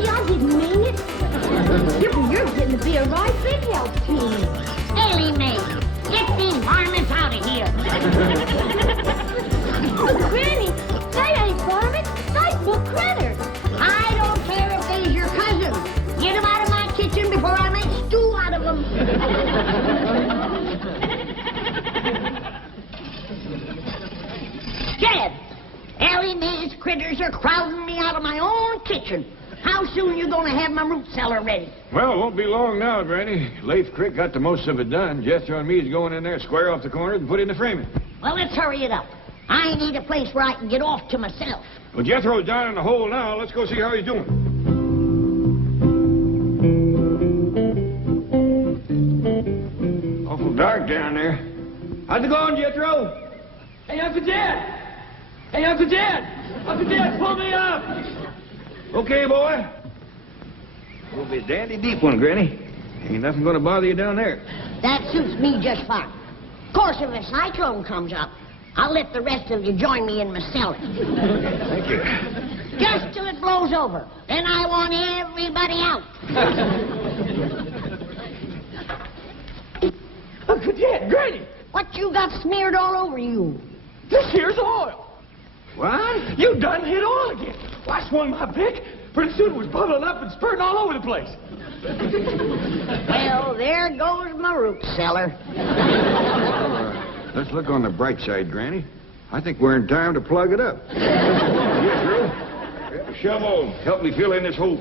Gee, I didn't mean it. You're getting to be a right big help to me. Ellie Mae, get these varmints out of here. Oh, Granny, they ain't varmints. They book critters. I don't care if they's your cousins. Get them out of my kitchen before I make stew out of them. Jed, Ellie Mae's critters are crowding me out of my own kitchen. How soon you gonna have my root cellar ready? Well, it won't be long now, Granny. Leif Crick got the most of it done. Jethro and me is going in there, square off the corner, and put in the framing. Well, let's hurry it up. I need a place where I can get off to myself. Well, Jethro's down in the hole now. Let's go see how he's doing. Awful dark down there. How's it going, Jethro? Hey, Uncle Jed! Hey, Uncle Jed! Uncle Jed, pull me up! Okay, boy. We'll be a dandy deep one, Granny. Ain't nothing gonna bother you down there. That suits me just fine. Of course, if a cyclone comes up, I'll let the rest of you join me in my cellar. Thank you. Just till it blows over. Then I want everybody out. Uncle Jed, Granny! What you got smeared all over you? This here's oil. What? You done hit oil again. Well, I swung my pick. Pretty soon it was bubbling up and spurting all over the place. Well, there goes my root cellar. Let's look on the bright side, Granny. I think we're in time to plug it up. Yes, Drew. Grab a shovel. Help me fill in this hole.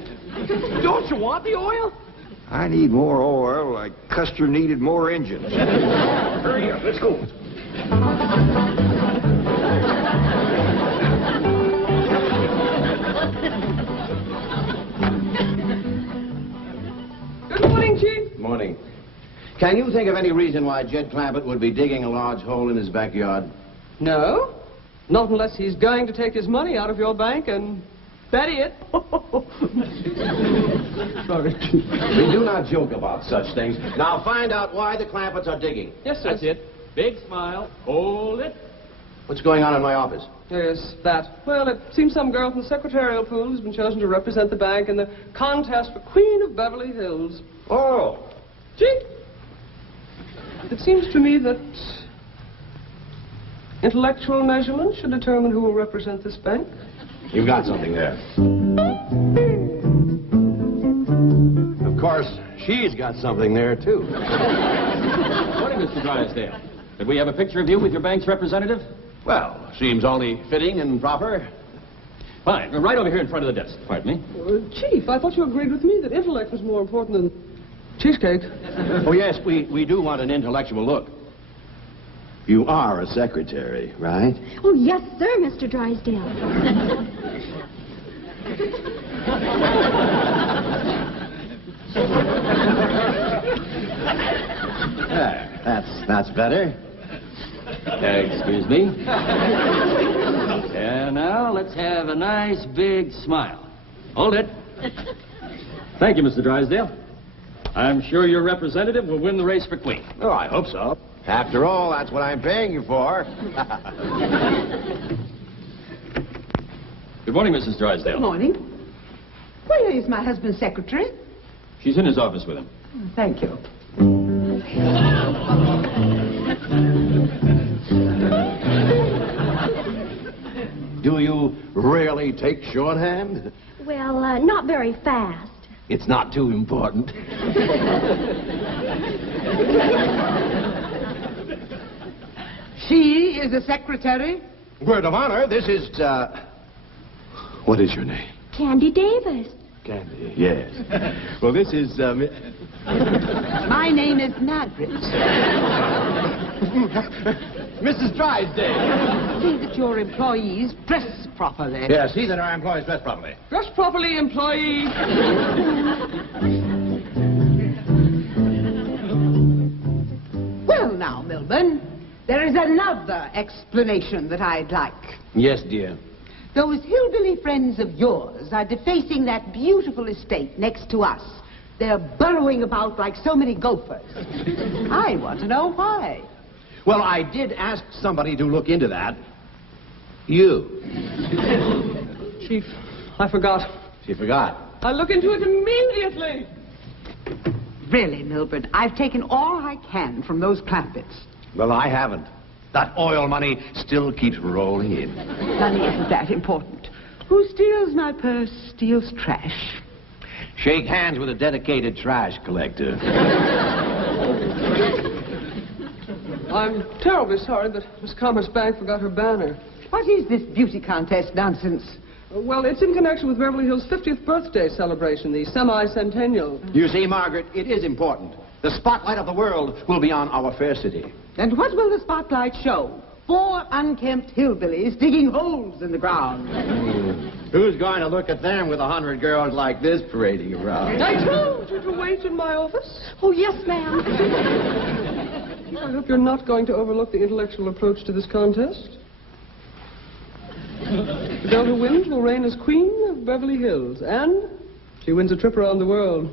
Don't you want the oil? I need more oil like Custer needed more engines. Hurry up. Let's go. Good morning, Chief. Morning. Can you think of any reason why Jed Clampett would be digging a large hole in his backyard? No. Not unless he's going to take his money out of your bank and bury it. Sorry, Chief. We do not joke about such things. Now find out why the Clampetts are digging. Yes, sir. That's it. Big smile. Hold it. What's going on in my office? Yes, that. Well, it seems some girl from the secretarial pool has been chosen to represent the bank in the contest for Queen of Beverly Hills. Oh. Gee, it seems to me that intellectual measurement should determine who will represent this bank. You've got something there. Of course, she's got something there, too. Morning, Mr. Drysdale. Did we have a picture of you with your bank's representative? Well, seems only fitting and proper. Fine. Right over here in front of the desk. Pardon me. Chief, I thought you agreed with me that intellect was more important than cheesecake. Oh, yes, we do want an intellectual look. You are a secretary, right? Oh, yes, sir, Mr. Drysdale. That's better. Excuse me. And now let's have a nice big smile. Hold it. Thank you, Mr. Drysdale. I'm sure your representative will win the race for Queen. Oh, I hope so. After all, that's what I'm paying you for. Good morning, Mrs. Drysdale. Good morning. Where is my husband's secretary? She's in his office with him. Thank you. Do you really take shorthand? Well, not very fast. It's not too important. She is a secretary? Word of honor, this is, what is your name? Candy Davis. Candy, yes. Well, this is, My name is Margaret. Mrs. Drysdale. See that your employees dress properly. Yeah, see that our employees dress properly. Dress properly, employee. Well, now, Milburn, there is another explanation that I'd like. Yes, dear. Those hillbilly friends of yours are defacing that beautiful estate next to us. They're burrowing about like so many gophers. I want to know why. Well, I did ask somebody to look into that. You. Chief, I forgot. She forgot. I'll look into it immediately. Really, Milburn, I've taken all I can from those Clampetts. Well, I haven't. That oil money still keeps rolling in. Money isn't that important. Who steals my purse steals trash. Shake hands with a dedicated trash collector. I'm terribly sorry that Miss Commerce Bank forgot her banner. What is this beauty contest nonsense? Well, it's in connection with Beverly Hills' 50th birthday celebration, the semi-centennial. You see, Margaret, it is important. The spotlight of the world will be on our fair city. And what will the spotlight show? 4 unkempt hillbillies digging holes in the ground. Who's going to look at them with 100 girls like this parading around? I told you to wait in my office. Oh, yes, ma'am. I hope you're not going to overlook the intellectual approach to this contest. The girl who wins will reign as Queen of Beverly Hills, and she wins a trip around the world.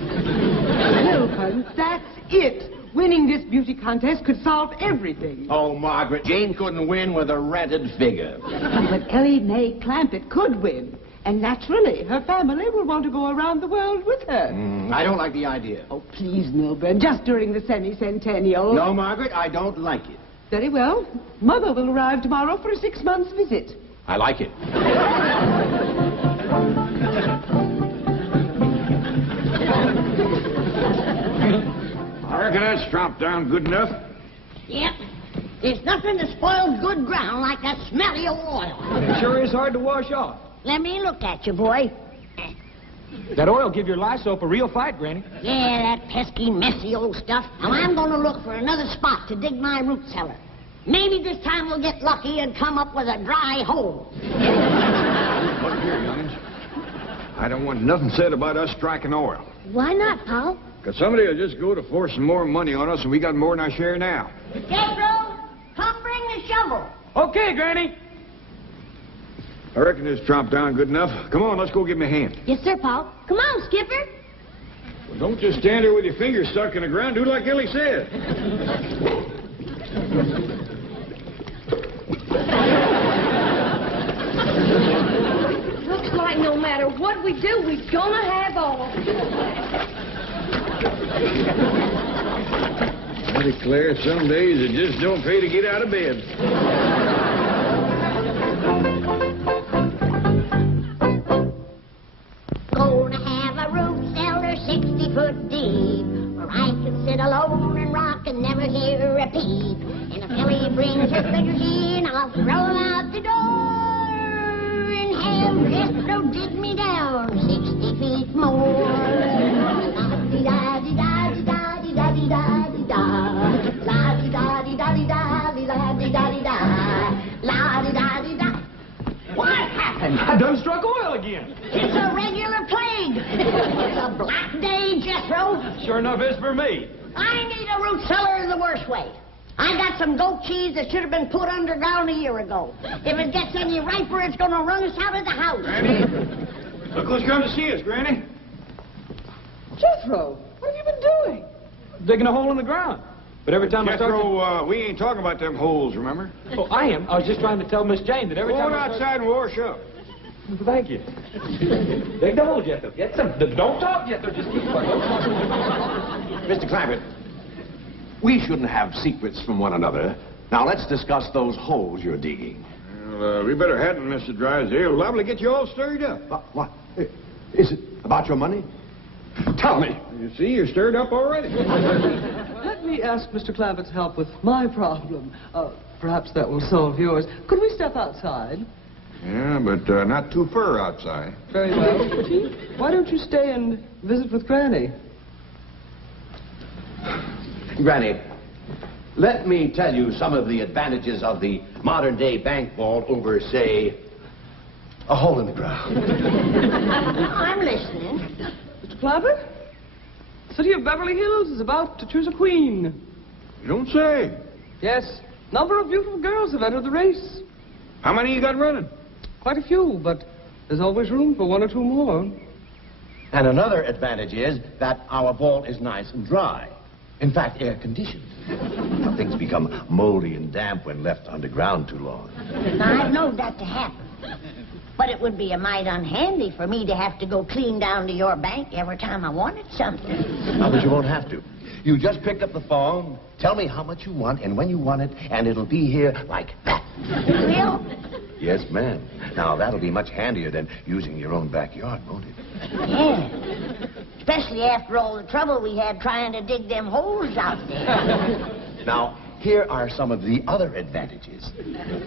Milburn, that's it. Winning this beauty contest could solve everything. Oh, Margaret, Jane couldn't win with a rented figure. But Ellie Mae Clampett could win. And naturally, her family will want to go around the world with her. I don't like the idea. Oh, please, Milburn, just during the semi-centennial. No, Margaret, I don't like it. Very well. Mother will arrive tomorrow for a 6-month visit. I like it. I reckon that's tromped down good enough. Yep. There's nothing that spoils good ground like that smelly oil. It sure is hard to wash off. Let me look at you, boy. That oil give your lye soap a real fight, Granny. Yeah, that pesky, messy old stuff. Now, I'm going to look for another spot to dig my root cellar. Maybe this time we'll get lucky and come up with a dry hole. Look here, youngins. I don't want nothing said about us striking oil. Why not, Paul? Because somebody will just go to forcing more money on us, and we got more than our share now. Gabriel, come bring the shovel. Okay, Granny. I reckon this tromped down good enough. Come on, let's go give me a hand. Yes, sir, Paul. Come on, Skipper. Well, don't just stand there with your fingers stuck in the ground. Do like Ellie said. Looks like no matter what we do, we're gonna have oil. I declare, some days it just don't pay to get out of bed. Gonna have a root cellar 60 foot deep, where I can sit alone and rock and never hear a peep. And if Ellie brings her critters in, I'll throw them out the door and have Jethro dig me down 60 feet more. La-di-da-di-da-di-da-di-da-di-da-di-da. La-di-da-di-da-di-da-di-da-di-da-di-da. La-di-da-di-da. What happened? I done struck oil again. It's a regular plague. It's a black day, Jethro. Sure enough is for me. I need a root cellar the worst way. I got some goat cheese that should have been put underground a year ago. If it gets any riper, it's going to run us out of the house. Granny, look who's come to see us, Granny. Jethro, what have you been doing? Digging a hole in the ground. But every time I start Jethro, we ain't talking about them holes, remember? Oh, I am. I was just trying to tell Miss Jane that every Go time on outside and wash up. Thank you. Dig the hole, Jethro. Get some. Don't talk, Jethro. Just keep quiet. Mr. Clampett, we shouldn't have secrets from one another. Now, let's discuss those holes you're digging. Well, we better hadn't, Mr. Drysdale. Liable to get you all stirred up. What? Is it about your money? Tell me. You see, you're stirred up already. Let me ask Mr. Clampett's help with my problem. Perhaps that will solve yours. Could we step outside? Yeah, but not too far outside. Very well. Why don't you stay and visit with Granny? Granny, let me tell you some of the advantages of the modern-day bank vault over, say, a hole in the ground. I'm listening. Mr. Clampett, the city of Beverly Hills is about to choose a queen. You don't say. Yes, number of beautiful girls have entered the race. How many you got running? Quite a few, but there's always room for 1 or 2 more. And another advantage is that our vault is nice and dry. In fact, air-conditioned. Things become moldy and damp when left underground too long. I've known that to happen. But it would be a mite unhandy for me to have to go clean down to your bank every time I wanted something. No, but you won't have to. You just pick up the phone, tell me how much you want and when you want it, and it'll be here like that. Will? Yes, ma'am. Now, that'll be much handier than using your own backyard, won't it? Yeah. Especially after all the trouble we had trying to dig them holes out there. Now, here are some of the other advantages.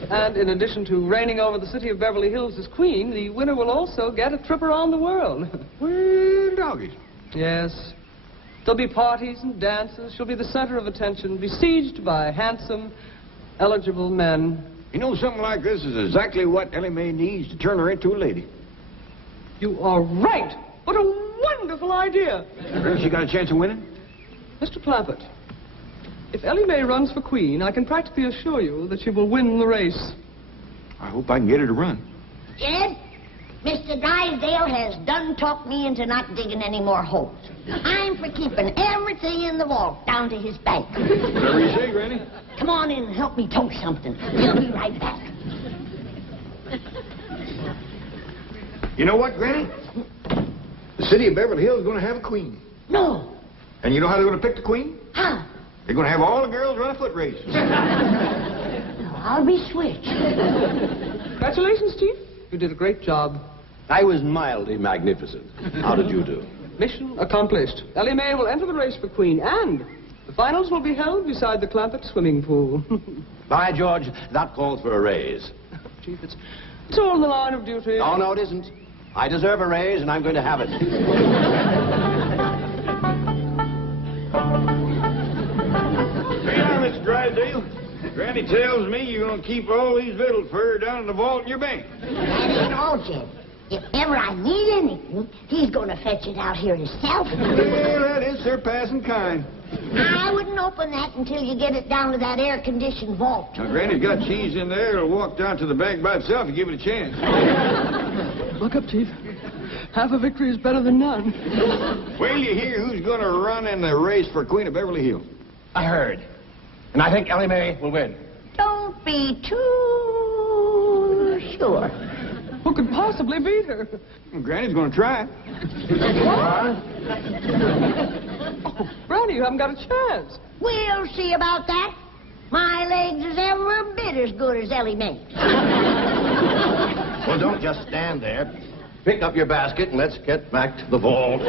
And in addition to reigning over the city of Beverly Hills as queen, the winner will also get a trip around the world. Well, doggies. Yes. There'll be parties and dances. She'll be the center of attention, besieged by handsome, eligible men. You know, something like this is exactly what Ellie Mae needs to turn her into a lady. You are right. What a wonderful idea. She got a chance of winning? Mr. Plampett, if Ellie Mae runs for queen, I can practically assure you that she will win the race. I hope I can get her to run. Jed, Mr. Drysdale has done talked me into not digging any more holes. I'm for keeping everything in the vault down to his bank. Whatever you say, Granny. Come on in and help me toast something. We'll be right back. You know what, Granny? The city of Beverly Hills is going to have a queen. No. And you know how they're going to pick the queen? How? They're going to have all the girls run a foot race. I'll be switched. Congratulations, Chief. You did a great job. I was mildly magnificent. How did you do? Mission accomplished. Ellie Mae will enter the race for queen, and the finals will be held beside the Clampett swimming pool. By George, that calls for a raise. Chief, it's all in the line of duty. Oh, no, it isn't. I deserve a raise, and I'm going to have it. Hey, now, Mr. Drysdale. Granny tells me you're going to keep all these victuals for her down in the vault in your bank. That ain't all, Jed. If ever I need anything, he's going to fetch it out here himself. Well, that is surpassing kind. I wouldn't open that until you get it down to that air-conditioned vault. Now, Granny's got cheese in there. It'll walk down to the bank by itself and give it a chance. Look up, Chief. Half a victory is better than none. Well, you hear who's going to run in the race for Queen of Beverly Hills? I heard. And I think Ellie Mae will win. Don't be too sure. Who could possibly beat her? Well, Granny's going to try. Oh, Brownie, you haven't got a chance. We'll see about that. My legs is every bit as good as Ellie Mae's. Well, don't just stand there. Pick up your basket and let's get back to the vault.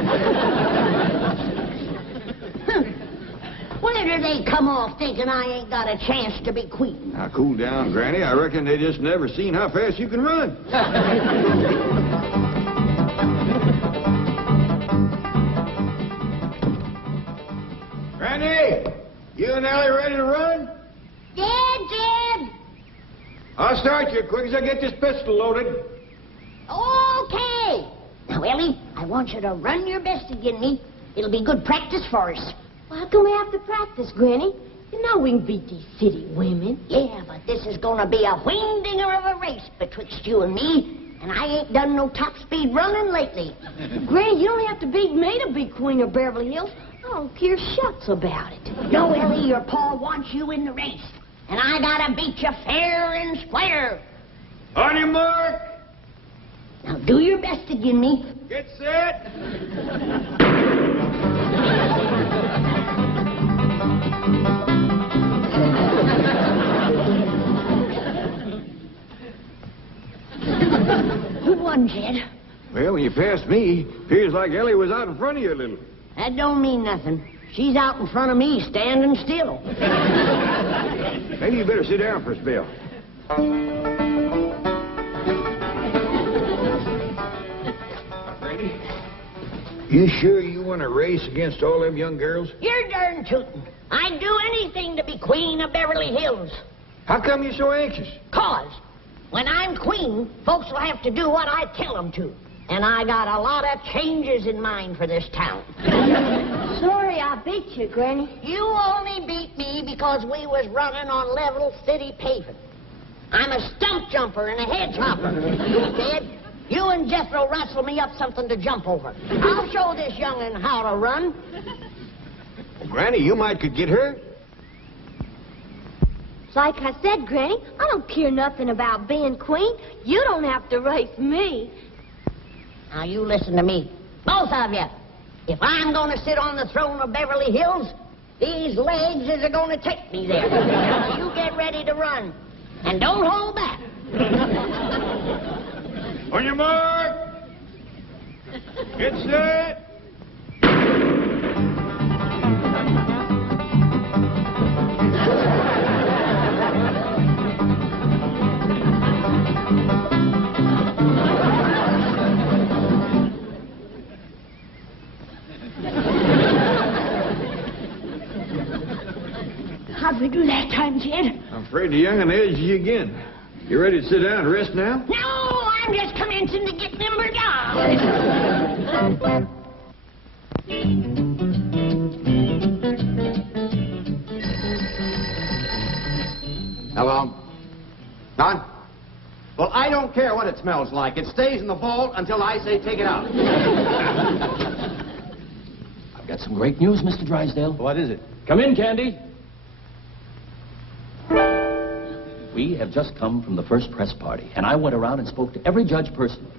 Where do they come off thinking I ain't got a chance to be queen? Now, cool down, Granny. I reckon they just never seen how fast you can run. Granny, you and Ellie ready to run? Jed! I'll start you as quick as I get this pistol loaded. Okay. Now, Ellie, I want you to run your best again me. It'll be good practice for us. Well, how can we have to practice, Granny? You know we can beat these city women. Yeah, but this is gonna be a wing-dinger of a race betwixt you and me, and I ain't done no top-speed running lately. Granny, you don't have to beat me to be queen of Beverly Hills. I don't care shucks about it. No, Ellie, your pa wants you in the race, and I gotta beat you fair and square. On your mark. Now, do your best again me. Get set. Who won, Jed? Well, when you passed me, appears like Ellie was out in front of you a little. That don't mean nothing. She's out in front of me, standing still. Maybe you better sit down for a spell. Randy, you sure you want to race against all them young girls? You're darn tootin'. I'd do anything to be queen of Beverly Hills. How come you're so anxious? 'Cause when I'm queen, folks will have to do what I tell them to. And I got a lot of changes in mind for this town. Sorry I beat you, Granny. You only beat me because we was running on level city paving. I'm a stump jumper and a hedge hopper. Dad, you and Jethro wrestle me up something to jump over. I'll show this young'un how to run. Granny, you might could get hurt. Like I said, Granny, I don't care nothing about being queen. You don't have to race me. Now, you listen to me. Both of you. If I'm going to sit on the throne of Beverly Hills, these legs is going to take me there. Now, you get ready to run. And don't hold back. On your mark. Get set. How'd we do that time, Jed? I'm afraid the young'un edged you again. You ready to sit down and rest now? No, I'm just commencing to get limbered down. Hello? Don? Well, I don't care what it smells like. It stays in the vault until I say take it out. I've got some great news, Mr. Drysdale. What is it? Come in, Candy. We have just come from the first press party, and I went around and spoke to every judge personally.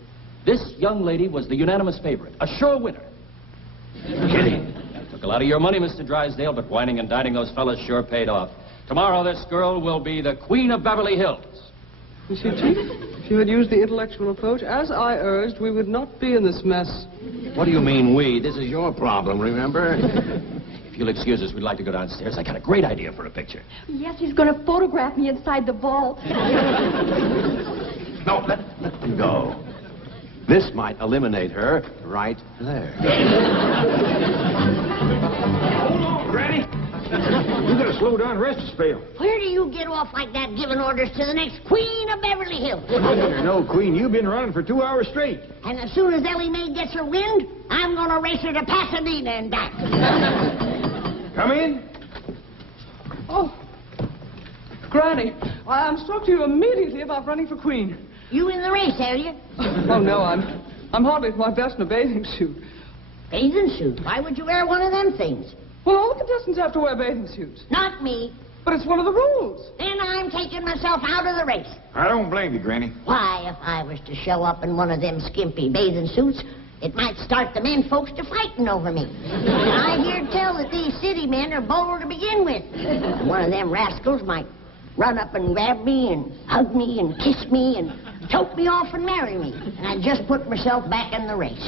This young lady was the unanimous favorite, a sure winner. Kidding. Took a lot of your money, Mr. Drysdale, but whining and dining those fellas sure paid off. Tomorrow, this girl will be the queen of Beverly Hills. You see, Chief, if you had used the intellectual approach, as I urged, we would not be in this mess. What do you mean, we? This is your problem, remember? If you'll excuse us, we'd like to go downstairs. I got a great idea for a picture. Yes, he's going to photograph me inside the vault. No, let them go. This might eliminate her right there. Hold on, Granny. You gotta slow down and rest a spell. Where do you get off like that giving orders to the next queen of Beverly Hills? You're no queen. You've been running for 2 hours straight. And as soon as Ellie Mae gets her wind, I'm going to race her to Pasadena and back. Come in. Oh, Granny, I'm struck to you immediately about running for queen. You in the race, are you? Oh, no, I'm hardly at my best in a bathing suit. Bathing suit? Why would you wear one of them things? Well, all the contestants have to wear bathing suits. Not me. But it's one of the rules. Then I'm taking myself out of the race. I don't blame you, Granny. Why, if I was to show up in one of them skimpy bathing suits, it might start the men folks to fighting over me. And I hear tell that these city men are bold to begin with. And one of them rascals might run up and grab me and hug me and kiss me and tote me off and marry me. And I'd just put myself back in the race.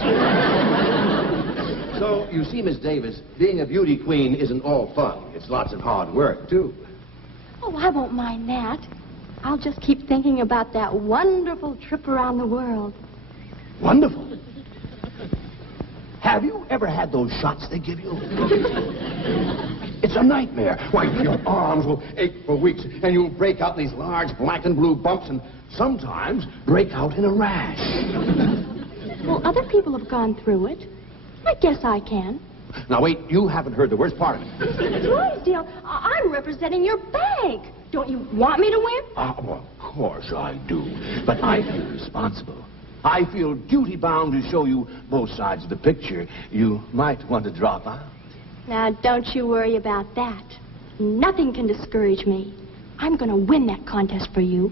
So, you see, Miss Davis, being a beauty queen isn't all fun. It's lots of hard work, too. Oh, I won't mind that. I'll just keep thinking about that wonderful trip around the world. Wonderful. Have you ever had those shots they give you? It's a nightmare. Why, your arms will ache for weeks, and you'll break out these large black and blue bumps, and sometimes break out in a rash. Well, other people have gone through it. I guess I can. Now, wait, you haven't heard the worst part of it. Mr. Drysdale, I'm representing your bank. Don't you want me to win? Well, of course I do. But I feel responsible. I feel duty-bound to show you both sides of the picture. You might want to drop out. Now, don't you worry about that. Nothing can discourage me. I'm going to win that contest for you.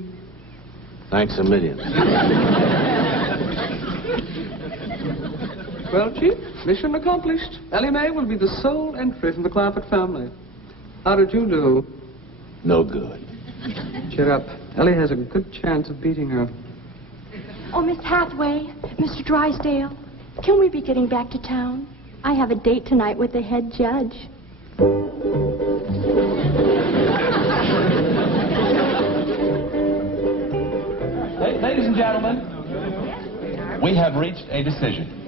Thanks a million. Well, Chief, mission accomplished. Ellie Mae will be the sole entry from the Clampett family. How did you do? No good. Cheer up. Ellie has a good chance of beating her. Oh, Miss Hathaway, Mr. Drysdale, can we be getting back to town? I have a date tonight with the head judge. Ladies and gentlemen, we have reached a decision.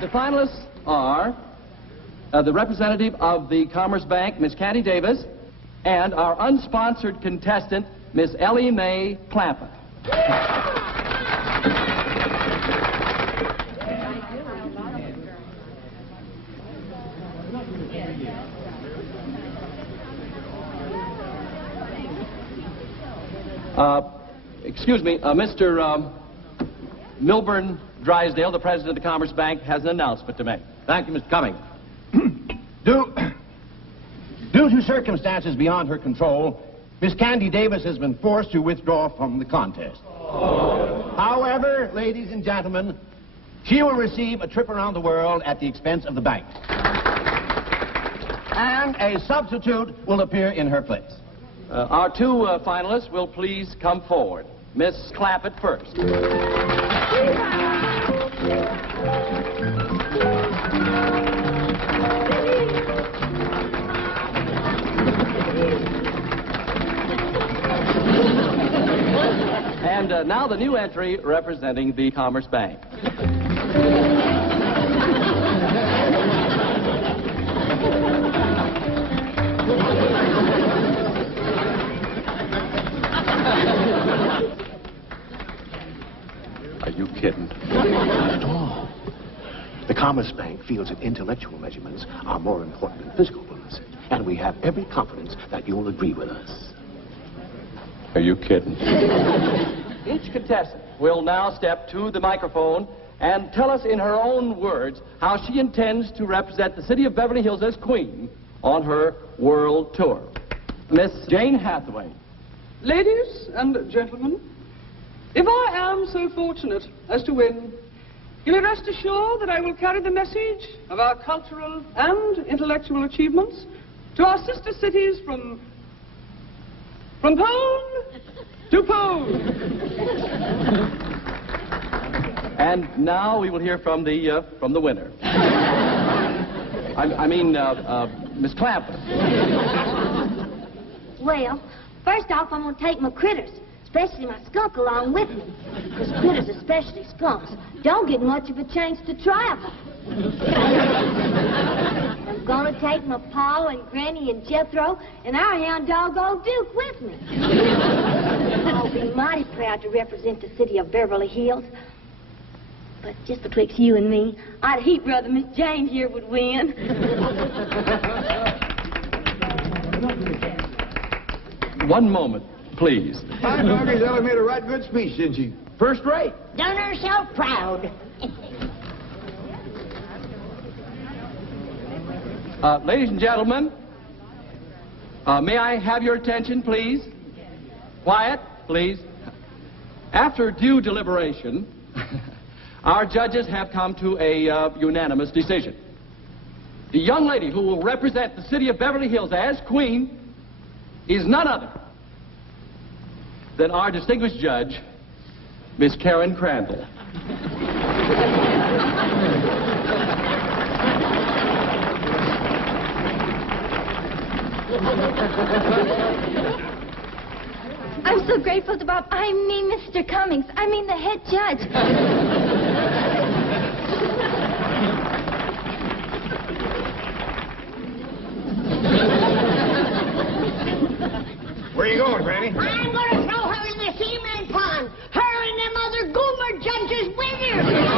The finalists are the representative of the Commerce Bank, Miss Candy Davis, and our unsponsored contestant, Miss Ellie Mae Clampett. Excuse me, Mr. Milburn Drysdale, the president of the Commerce Bank, has an announcement to make. Thank you, Mr. Cumming. Due to circumstances beyond her control, Miss Candy Davis has been forced to withdraw from the contest. However, ladies and gentlemen, she will receive a trip around the world at the expense of the bank. And a substitute will appear in her place. Our two finalists will please come forward. Miss Clappett first. And now the new entry representing the Commerce Bank. Are you kidding? Not at all. The Commerce Bank feels that intellectual measurements are more important than physical ones. And we have every confidence that you'll agree with us. Are you kidding? Each contestant will now step to the microphone and tell us in her own words how she intends to represent the city of Beverly Hills as queen on her world tour. Miss Jane Hathaway. Ladies and gentlemen, if I am so fortunate as to win, you may rest assured that I will carry the message of our cultural and intellectual achievements to our sister cities from pole to pole. And now we will hear from the winner. I mean, Miss Clampett. Well, first off, I'm going to take my critters, especially my skunk, along with me. Because critters, especially skunks, don't get much of a chance to travel. I'm going to take my Pa and Granny and Jethro and our hound dog, Old Duke, with me. I'll be mighty proud to represent the city of Beverly Hills. But just betwixt you and me, I'd heap rather Miss Jane here would win. One moment, please. Hi, doggies. Ellie made a right good speech, didn't she? First rate. Done herself proud. Ladies and gentlemen, may I have your attention, please? Quiet, please. After due deliberation, our judges have come to a unanimous decision. The young lady who will represent the city of Beverly Hills as queen is none other than our distinguished judge, Miss Karen Crandall. I'm so grateful to Bob. I mean, Mr. Cummings. I mean, the head judge. Where you going, Granny? I'm going to throw her in the cement pond. Her and them other goober judges with her.